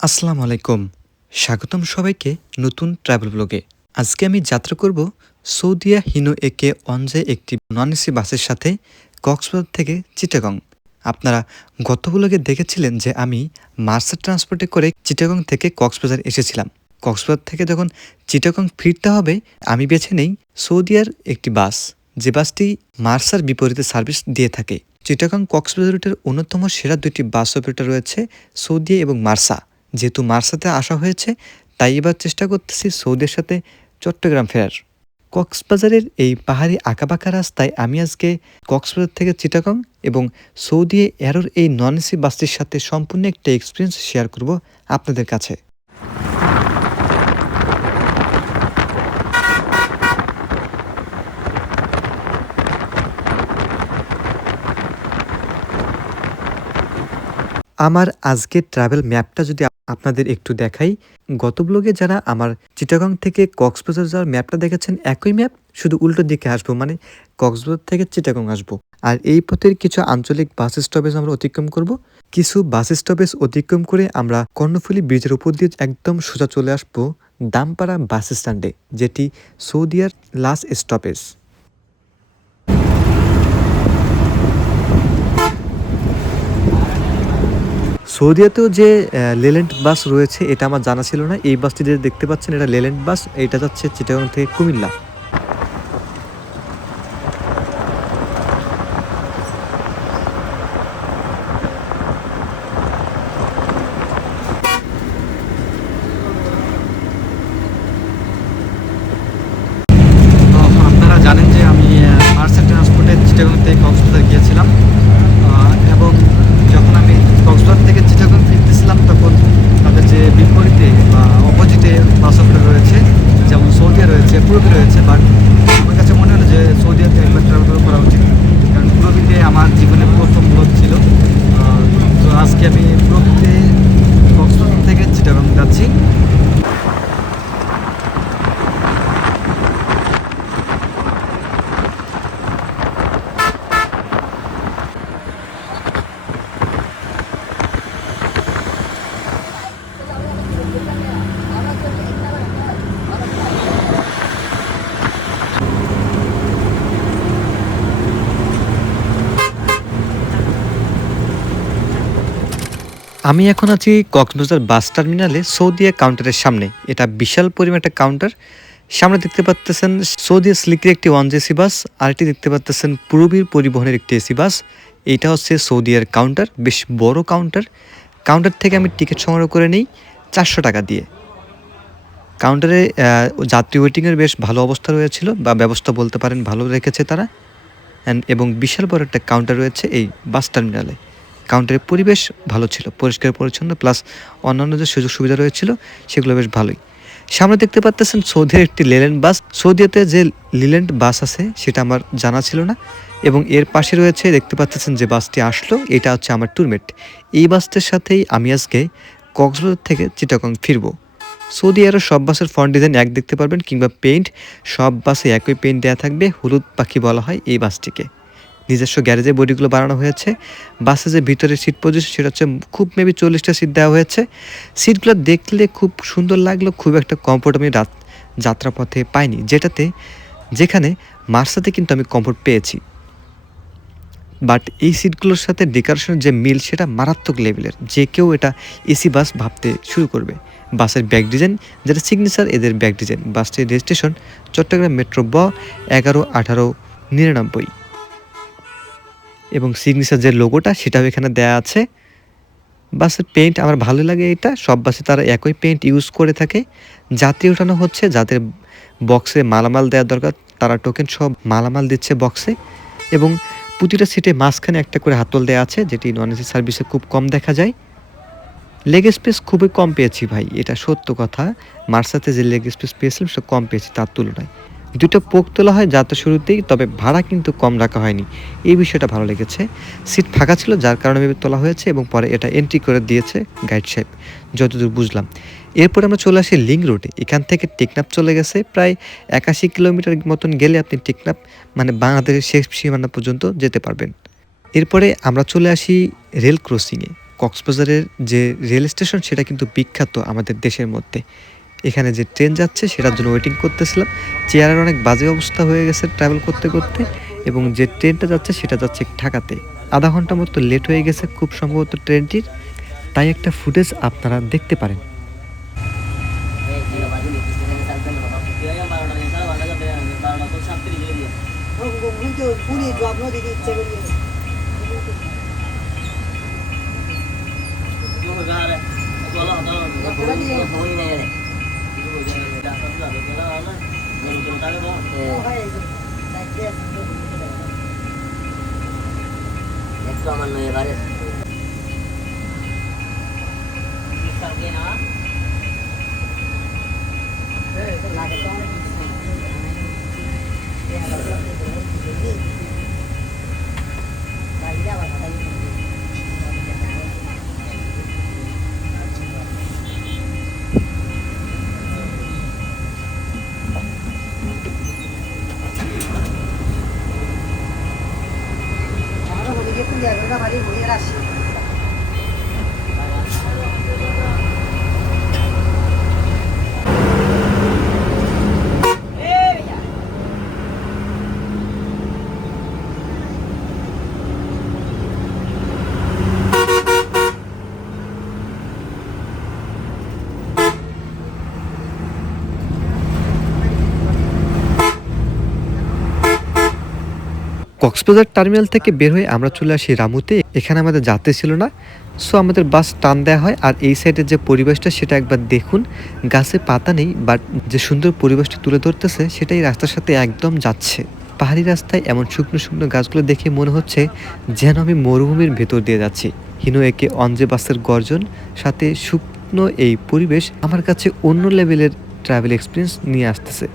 আসসালামু আলাইকুম। স্বাগতম সবাইকে নতুন ট্রাভেল ব্লগে। আজকে আমি যাত্রা করব সৌদিয়া হিনো একে অনজে একটি নন এসি বাসের সাথে কক্সবাজার থেকে চিটাগং। আপনারা গত ব্লগে দেখেছিলেন যে আমি মার্সার ট্রান্সপোর্টে করে চিটাগং থেকে কক্সবাজার এসেছিলাম। কক্সবাজার থেকে যখন চিটাগং ফিরতে হবে আমি বেছে নেই সৌদিয়ার একটি বাস, যে বাসটি মার্সার বিপরীতে সার্ভিস দিয়ে থাকে। চিটাগং কক্সবাজার রুটের অন্যতম সেরা দুটি বাস অপারেটর রয়েছে সৌদিয়া এবং মার্সা। যেহেতু মার্সাতে আসা হয়েছে তাই এবার চেষ্টা করতেছি সৌদির সাথে চট্টগ্রাম ফেরার। কক্সবাজারের এই পাহাড়ি আঁকাবাঁকা রাস্তায় আমি আজকে কক্সবাজার থেকে চিটাগং এবং সৌদি এরোর এই নন এসি বাসটির সাথে সম্পূর্ণ একটা এক্সপিরিয়েন্স শেয়ার করব আপনাদের কাছে। আমার আজকের ট্রাভেল ম্যাপটা যদি আপনাদের একটু দেখাই, গত ব্লগে যারা আমার চিটাগং থেকে কক্সবাজার যাওয়ার ম্যাপটা দেখেছেন একই ম্যাপ, শুধু উল্টো দিকে আসবো, মানে কক্সবাজার থেকে চিটাগং আসবো। আর এই পথের কিছু আঞ্চলিক বাস স্টপেজ আমরা অতিক্রম করব। কিছু বাস স্টপেজ অতিক্রম করে আমরা কর্ণফুলী ব্রিজের উপর দিয়ে একদম সোজা চলে আসবো দামপাড়া বাস স্ট্যান্ডে, যেটি সৌদিয়ার লাস্ট স্টপেজ। সৌদিয়াতেও যে লেল্যান্ড বাস রয়েছে এটা আমার জানা ছিল না। এই বাসটি যে দেখতে পাচ্ছেন এটা লেল্যান্ড বাস, এটা যাচ্ছে চিটাগং থেকে কুমিল্লা। তো আপনারা জানেন যে আমি মার্সেল ট্রান্সপোর্টে চিটাগং থেকে কক্সবাজার গিয়েছিলাম, এবং যখন আমি কক্সবাজার থেকে চিটাগং ফিরতেছিলাম তখন তাদের যে বিপরীতে বা অপোজিটে বাস অপারেটর রয়েছে, যেমন সৌদিয়া রয়েছে, পুরবি রয়েছে, বাট আমার কাছে মনে হলো যে সৌদিয়াতে একবার ট্রাভেল করা উচিত, কারণ পুরবিতে আমার জীবনে প্রথম ব্লগ ছিল। তো আজকে আমি পুরবিতে কক্সবাজার থেকে চিটাগং যাচ্ছি। আমি এখন আছি কক্সবাজার বাস টার্মিনালে সৌদিয়া কাউন্টারের সামনে। এটা বিশাল পরিমাণ একটা কাউন্টার। সামনে দেখতে পাচ্তেছেন সৌদিয়া স্লিকের একটি ওয়ান এসি বাস, আরেকটি দেখতে পাচ্তেছেন পূরবীর পরিবহনের একটি এসি বাস। এইটা হচ্ছে সৌদিয়ার কাউন্টার, বেশ বড় কাউন্টার। কাউন্টার থেকে আমি টিকিট সংগ্রহ করে নিই 400 টাকা দিয়ে। কাউন্টারে যাত্রী ওয়েটিংয়ের বেশ ভালো অবস্থা রয়েছিল, বা ব্যবস্থা বলতে পারেন ভালো রেখেছে তারা। এবং বিশাল বড় একটা কাউন্টার রয়েছে এই বাস টার্মিনালে। কাউন্টারের পরিবেশ ভালো ছিল, পরিষ্কার পরিচ্ছন্ন, প্লাস অন্যান্য যে সুযোগ সুবিধা রয়েছিল সেগুলো বেশ ভালোই। সামনে দেখতে পাচ্ছেন সৌদির একটি লেল্যান্ড বাস। সৌদিয়াতে যে লিল্যান্ড বাস আছে সেটা আমার জানা ছিল না, এবং এর পাশে রয়েছে দেখতে পাচ্ছেন যে বাসটি আসলো, এটা হচ্ছে আমার ট্যুরমেট। এই বাসটির সাথেই আমি আজকে কক্সবাজার থেকে চিটাগং ফিরবো। সৌদি আরব সব বাসের ফন্ট ডিজাইন এক দেখতে পারবেন, কিংবা পেইন্ট সব বাসে একই পেইন্ট দেওয়া থাকবে। হলুদ পাখি বলা হয় এই বাসটিকে। নিজস্ব গ্যারেজে বডিগুলো বানানো হয়েছে। বাসে যে ভিতরে সিট পজিশন সেটা হচ্ছে খুব মেবি 40টা সিট দেওয়া হয়েছে। সিটগুলো দেখলে খুব সুন্দর লাগলো, খুব একটা কমফোর্ট আমি যাত্রাপথে পাইনি, যেখানে মার্সাতে কিন্তু আমি কমফোর্ট পেয়েছি। বাট এই সিটগুলোর সাথে ডেকোরেশনের যে মিল সেটা মারাত্মক লেভেলের, যে কেউ এটা এসি বাস ভাবতে শুরু করবে। বাসের ব্যাক ডিজাইন যেটা সিগনেচার এদের ব্যাক ডিজাইন। বাসটির রেজিস্ট্রেশন চট্টগ্রাম মেট্রো ব 11-18-99, এবং সিগনেচার যে লোগোটা সেটাও এখানে দেয়া আছে। বাসের পেইন্ট আমার ভালো লাগে, এটা সব বাসে তারা একই পেইন্ট ইউজ করে থাকে। যাত্রী ওঠানো হচ্ছে, যাদের বক্সে মালামাল দেওয়ার দরকার তারা টোকেন সব মালামাল দিচ্ছে বক্সে, এবং প্রতিটা সিটে মাঝখানে একটা করে হাতল দেওয়া আছে, যেটি নন এসি সার্ভিসে খুব কম দেখা যায়। লেগ স্পেস খুবই কম পেয়েছি ভাই, এটা সত্য কথা। মার্সাতে যে লেগ স্পেস পেয়েছিলাম সেটা কম পেয়েছি তার তুলনায়। দুটো পোক তোলা হয় যাত্রা শুরুতেই, তবে ভাড়া কিন্তু কম রাখা হয়নি, এই বিষয়টা ভালো লেগেছে। সিট ফাঁকা ছিল যার কারণে তোলা হয়েছে, এবং পরে এটা এন্ট্রি করে দিয়েছে গাইড সাহেব, যতদূর বুঝলাম। এরপর আমরা চলে আসি লিঙ্ক রোডে। এখান থেকে টেকনাফ চলে গেছে প্রায় 81 কিলোমিটার মতন গেলে আপনি টেকনাফ মানে বাংলাদেশের শেষ সীমানা পর্যন্ত যেতে পারবেন। এরপরে আমরা চলে আসি রেল ক্রসিংয়ে। কক্সবাজারের যে রেল স্টেশন সেটা কিন্তু বিখ্যাত আমাদের দেশের মধ্যে। এখানে যে ট্রেন যাচ্ছে সেটার জন্য ওয়েটিং করতেছিলাম। চেয়ারের অনেক বাজে অবস্থা হয়ে গেছে ট্রাভেল করতে, করতে এবং যে ট্রেনটা যাচ্ছে সেটা যাচ্ছে ঢাকাতে। আধা ঘন্টা মতো লেট হয়ে গেছে খুব সম্ভবত ট্রেনটির। তাই একটা ফুটেজ আপনারা দেখতে পারেন। কক্সবাজার টার্মিনাল থেকে বের হয়ে আমরা চলে আসি রামুতে। এখানে আমাদের যাত্রী ছিল না, সো আমাদের বাস টান দেওয়া হয়। আর এই সাইডের যে পরিবেশটা সেটা একবার দেখুন, গাছে পাতা নেই, বাট যে সুন্দর পরিবেশটা তুলে ধরতেছে সেটাই রাস্তার সাথে একদম যাচ্ছে। পাহাড়ি রাস্তায় এমন শুকনো শুকনো গাছগুলো দেখে মনে হচ্ছে যেন আমি মরুভূমির ভেতর দিয়ে যাচ্ছি। হিনো একে অঞ্জে বাসের গর্জন সাথে শুকনো এই পরিবেশ আমার কাছে অন্য লেভেলের ট্রাভেল এক্সপিরিয়েন্স নিয়ে আসতেছে।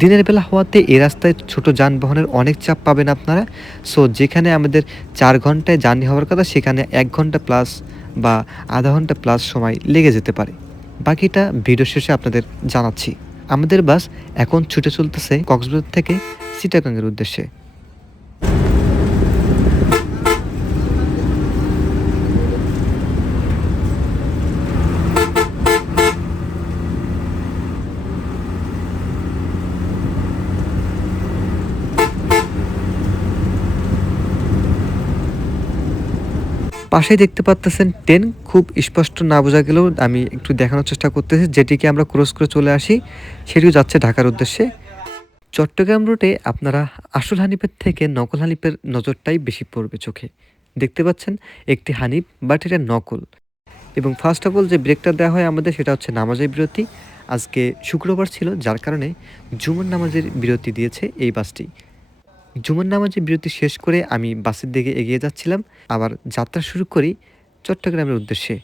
দিনের বেলা হওয়াতে এই রাস্তায় ছোট যানবাহনের অনেক চাপ পাবেন আপনারা। সো যেখানে আমাদের 4 ঘন্টায় জার্নি হওয়ার কথা সেখানে 1 ঘন্টা প্লাস বা আধা ঘন্টা প্লাস সময় লেগে যেতে পারে। বাকিটা ভিডিও শেষে আপনাদের জানাচ্ছি। আমাদের বাস এখন ছুটে চলতেছে কক্সবাজার থেকে চিটাগাংয়ের উদ্দেশ্যে। পাশেই দেখতে পারতেছেন ট্রেন, খুব স্পষ্ট না বোঝা গেলেও আমি একটু দেখানোর চেষ্টা করতেছি। যেটিকে আমরা ক্রস করে চলে আসি সেটিও যাচ্ছে ঢাকার উদ্দেশ্যে। চট্টগ্রাম রুটে আপনারা আসল হানিফের থেকে নকল হানিফের নজরটাই বেশি পড়বে চোখে। দেখতে পাচ্ছেন একটি হানিফ, বাট এটা নকল। এবং ফার্স্ট অফ অল যে ব্রেকটা দেওয়া হয় আমাদের সেটা হচ্ছে নামাজের বিরতি। আজকে শুক্রবার ছিল, যার কারণে জুমার নামাজের বিরতি দিয়েছে এই বাসটি। জুমার নামাজের বিরতি শেষ করে আমি বাসের দিকে এগিয়ে যাচ্ছিলাম, আবার যাত্রা শুরু করি চট্টগ্রামের উদ্দেশ্যে।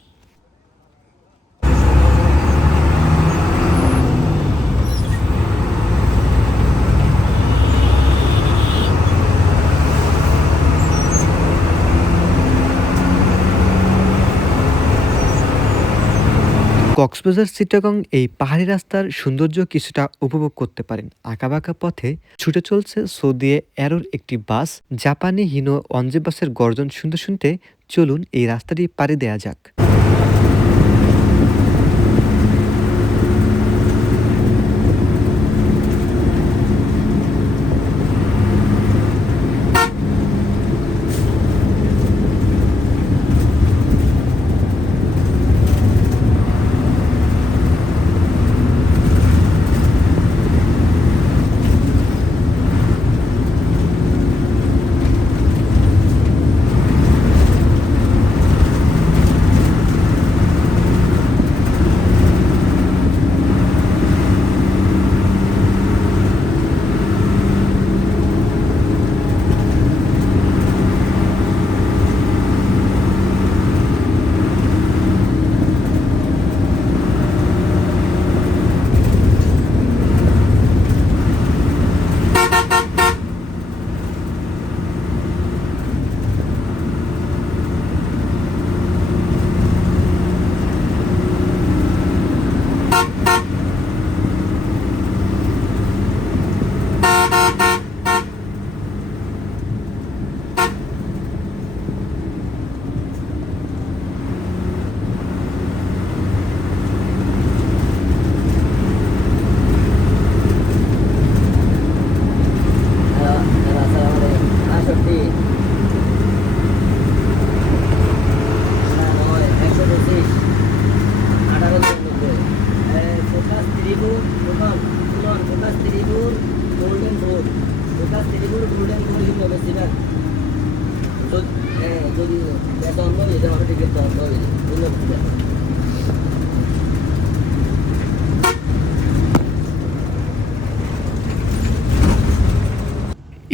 কক্সবাজার চিটাগং এই পাহাড়ি রাস্তার সৌন্দর্য কিছুটা উপভোগ করতে পারেন। আঁকাবাঁকা পথে ছুটে চলছে সৌদি এরোর একটি বাস। জাপানি হিনো অঞ্জে বাসের গর্জন শুনতে শুনতে চলুন এই রাস্তাটি পাড়ি দেয়া যাক।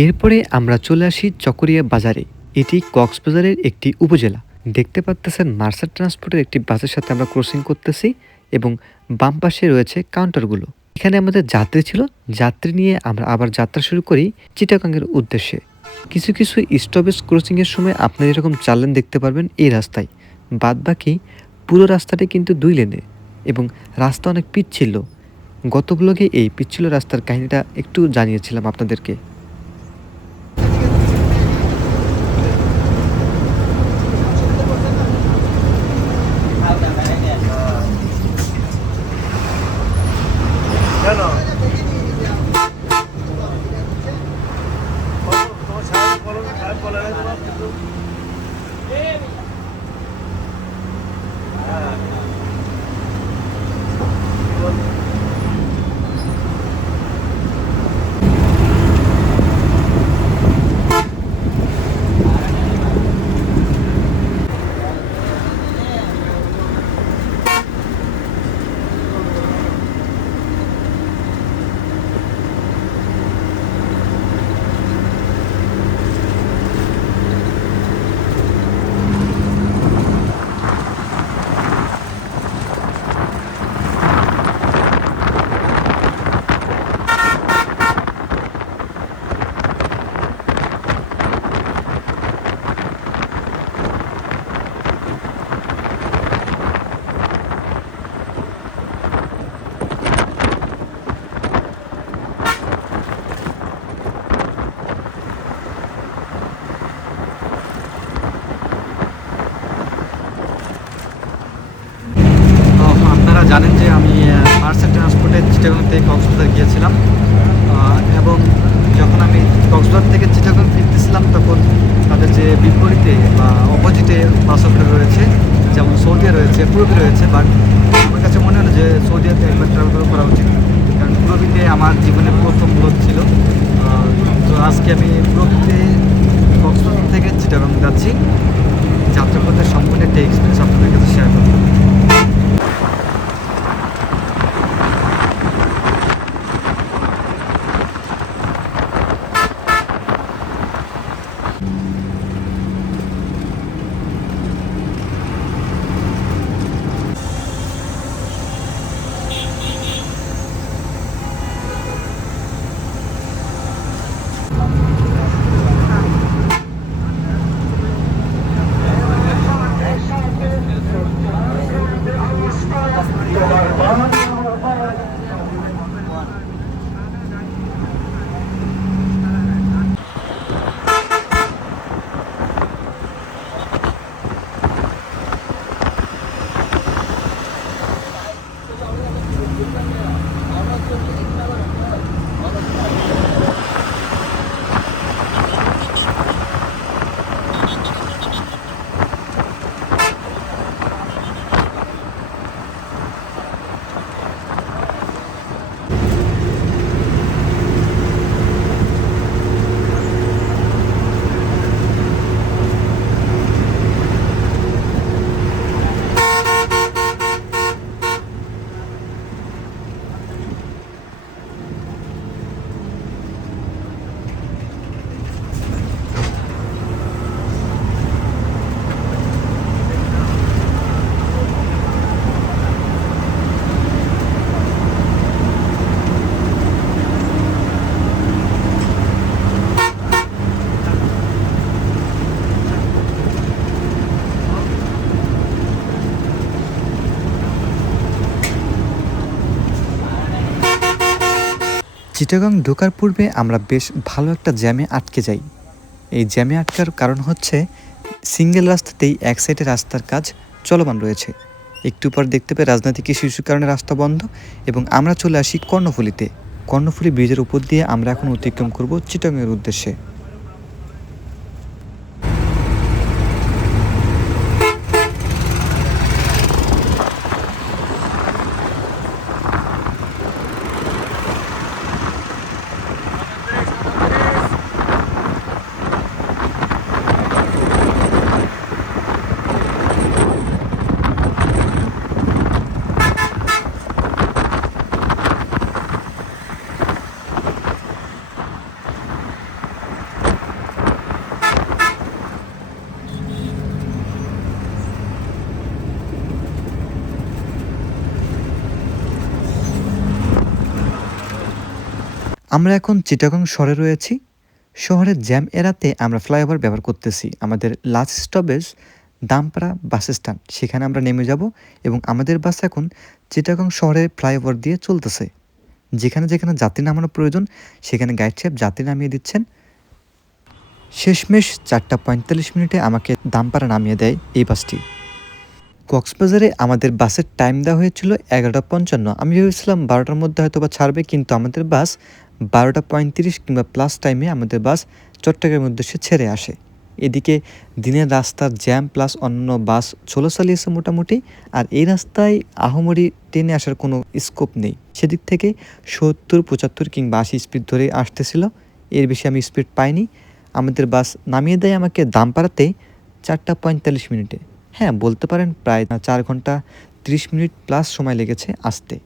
এরপরে আমরা চলে আসি চকরিয়া বাজারে। এটি কক্সবাজারের একটি উপজেলা। দেখতে পারতেছেন মার্সার ট্রান্সপোর্টের একটি বাসের সাথে আমরা ক্রসিং করতেছি এবং বাম পাশে রয়েছে কাউন্টারগুলো। এখানে আমাদের যাত্রী ছিল, যাত্রী নিয়ে আমরা আবার যাত্রা শুরু করি চিটাগাংয়ের উদ্দেশ্যে। কিছু কিছু স্টপেজ ক্রসিংয়ের সময় আপনারা এরকম 4 লেন দেখতে পারবেন এই রাস্তায়। বাদবাকি পুরো রাস্তাটি কিন্তু 2 লেনে এবং রাস্তা অনেক পিচ্ছিল। গত ব্লগে এই পিচ্ছিল রাস্তার কাহিনীটা একটু জানিয়েছিলাম আপনাদেরকে। আপনারা জানেন যে আমি মার্সার ট্রান্সপোর্টে চিটাগাং থেকে কক্সবাজার গিয়েছিলাম এবং যখন আমি কক্সবাজার থেকে চিটাগাং ফিরতেছিলাম তখন তাদের যে বিপরীতে বা অপোজিটে বাসগুলো রয়েছে, যেমন সৌদিয়া রয়েছে, পূরবী রয়েছে, বাট আমার কাছে মনে হলো যে সৌদিয়াতে একবার ট্রাভেল করা উচিত, কারণ পূরবীতে আমার জীবনের প্রথম ব্লগ ছিল। তো আজকে আমি পূরবীতে কক্সবাজার থেকে চিটাগাং যাচ্ছি, যাত্রা করতে সম্পূর্ণ একটা এক্সপিরিয়েন্স আপনাদের কাছে শেয়ার করবো। চিটাগাং ঢোকার পূর্বে আমরা বেশ ভালো একটা জ্যামে আটকে যাই। এই জ্যামে আটকার কারণ হচ্ছে সিঙ্গেল রাস্তাতেই এক সাইডে রাস্তার কাজ চলমান রয়েছে। একটু পর দেখতে পাই রাজনৈতিক ইস্যুর কারণে রাস্তা বন্ধ এবং আমরা চলে আসি কর্ণফুলীতে। কর্ণফুলী ব্রিজের উপর দিয়ে আমরা এখন অতিক্রম করব চিটাগাংয়ের উদ্দেশ্যে। আমরা এখন চিটাগং শহরে রয়েছি। শহরের জ্যাম এড়াতে আমরা ফ্লাইওভার ব্যবহার করতেছি। আমাদের last stoppage Dampara bus stand, সেখানে আমরা নেমে যাব এবং আমাদের বাস এখন চিটাগং শহরের ফ্লাইওভার দিয়ে চলতেছে। যেখানে যেখানে যাত্রী নামানোর প্রয়োজন সেখানে গাইড সাহেব যাত্রী নামিয়ে দিচ্ছেন। শেষমেশ 4:45 আমাকে দামপাড়া নামিয়ে দেয় এই বাসটি। কক্সবাজারে আমাদের বাসের টাইম দেওয়া হয়েছিল 11:55। আমি ভেবেছিলাম 12টার মধ্যে হয়তো বা ছাড়বে, কিন্তু আমাদের বাস 12:35 কিংবা প্লাস টাইমে আমাদের বাস চট্টগ্রামের উদ্দেশ্যে ছেড়ে আসে। এদিকে দিনের রাস্তার জ্যাম প্লাস অন্য বাস চলে চালিয়েছে মোটামুটি, আর এই রাস্তায় আহামরি ট্রেনে আসার কোনো স্কোপ নেই। সেদিক থেকে 70, 75 কিংবা 80 স্পিড ধরে আসতেছিল, এর বেশি আমি স্পিড পাইনি। আমাদের বাস নামিয়ে দেয় আমাকে দামপাড়াতে 4:45। হ্যাঁ, বলতে পারেন প্রায় 4 ঘন্টা 30 মিনিট প্লাস সময় লেগেছে আসতে।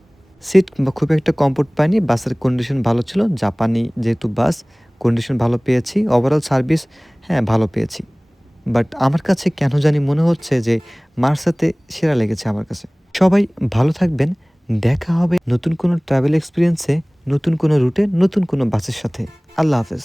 সিট খুব একটা কমফোর্ট পাইনি, বাসের কন্ডিশন ভালো ছিল, জাপানি যেহেতু বাস কন্ডিশন ভালো পেয়েছি, ওভারঅল সার্ভিস হ্যাঁ ভালো পেয়েছি। বাট আমার কাছে কেন জানি মনে হচ্ছে যে মার্সাতে সেরা লেগেছে আমার কাছে। সবাই ভালো থাকবেন, দেখা হবে নতুন কোনো ট্রাভেল এক্সপিরিয়েন্সে, নতুন কোনো রুটে, নতুন কোনো বাসের সাথে। আল্লাহ হাফেজ।